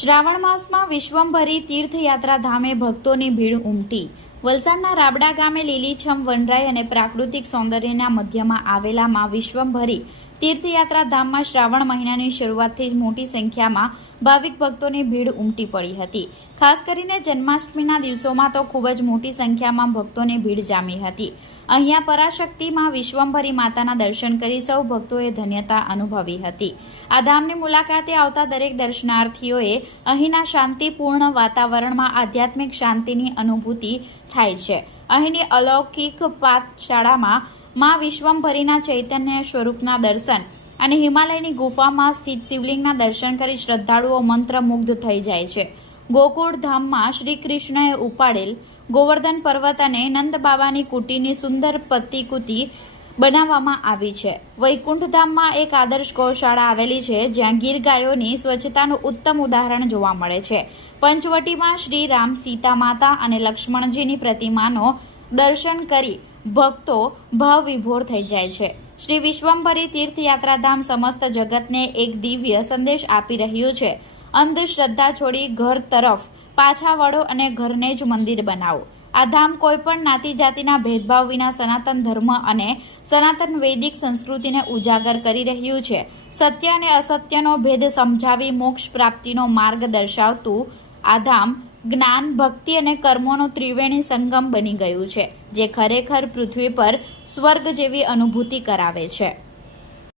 શ્રાવણ માસમાં વિશ્વંભરી તીર્થયાત્રા ધામે ભક્તોની ભીડ ઉમટી. વલસાડના રાબડા ગામે લીલીછમ વનરાઈ અને પ્રાકૃતિક સૌંદર્યના મધ્યમાં આવેલા માં વિશ્વંભરી તીર્થયાત્રા ધામમાં શ્રાવણ મહિનાની શરૂઆતથી જ મોટી સંખ્યામાં ભાવિક ભક્તોની ભીડ ઉમટી પડી હતી. ખાસ કરીને જન્માષ્ટમીના દિવસોમાં તો ખૂબ જ મોટી સંખ્યામાં ભક્તોની ભીડ જામી હતી. અહીંયા પરાશક્તિમાં વિશ્વંભરી માતાના દર્શન કરી સૌ ભક્તોએ ધન્યતા અનુભવી હતી. આ ધામની મુલાકાતે આવતા દરેક દર્શનાર્થીઓએ અહીંના શાંતિપૂર્ણ વાતાવરણમાં આધ્યાત્મિક શાંતિની અનુભૂતિ થાય છે. અહીંની અલૌકિક પાઠશાળામાં માં વિશ્વંભરીના ચૈતન્ય સ્વરૂપના દર્શન અને હિમાલયની ગુફામાં સ્થિત શિવલિંગના દર્શન કરી શ્રદ્ધાળુઓ મંત્રમુગ્ધ થઈ જાય છે. ગોકુળ ધામમાં શ્રી કૃષ્ણએ ઉપાડેલ ગોવર્ધન પર્વત અને નંદ બાબાની કુટીની સુંદર પ્રતિકૃતિ બનાવવામાં આવી છે. વૈકુંઠ ધામમાં એક આદર્શ ગૌશાળા આવેલી છે, જ્યાં ગીર ગાયોની સ્વચ્છતાનું ઉત્તમ ઉદાહરણ જોવા મળે છે. પંચવટીમાં શ્રી રામ સીતા માતા અને લક્ષ્મણજીની પ્રતિમાનો દર્શન કરી ભક્તો ભાવ વિભોર થઈ જાય છે. શ્રી વિશ્વંભરી તીર્થયાત્રા ધામ સમસ્ત જગતને એક દિવ્ય સંદેશ આપી રહ્યું છે. અંધશ્રદ્ધા છોડી ઘર તરફ પાછા વળો અને ઘરને જ મંદિર બનાવો. આ ધામ કોઈપણ નાતી જાતિના ભેદભાવ વિના સનાતન ધર્મ અને સનાતન વૈદિક સંસ્કૃતિને ઉજાગર કરી રહ્યું છે. સત્ય અને અસત્યનો ભેદ સમજાવી મોક્ષ પ્રાપ્તિનો માર્ગ દર્શાવતું આ ધામ જ્ઞાન, ભક્તિ અને કર્મોનો ત્રિવેણી સંગમ બની ગયું છે, જે ખરેખર પૃથ્વી પર સ્વર્ગ જેવી અનુભૂતિ કરાવે છે.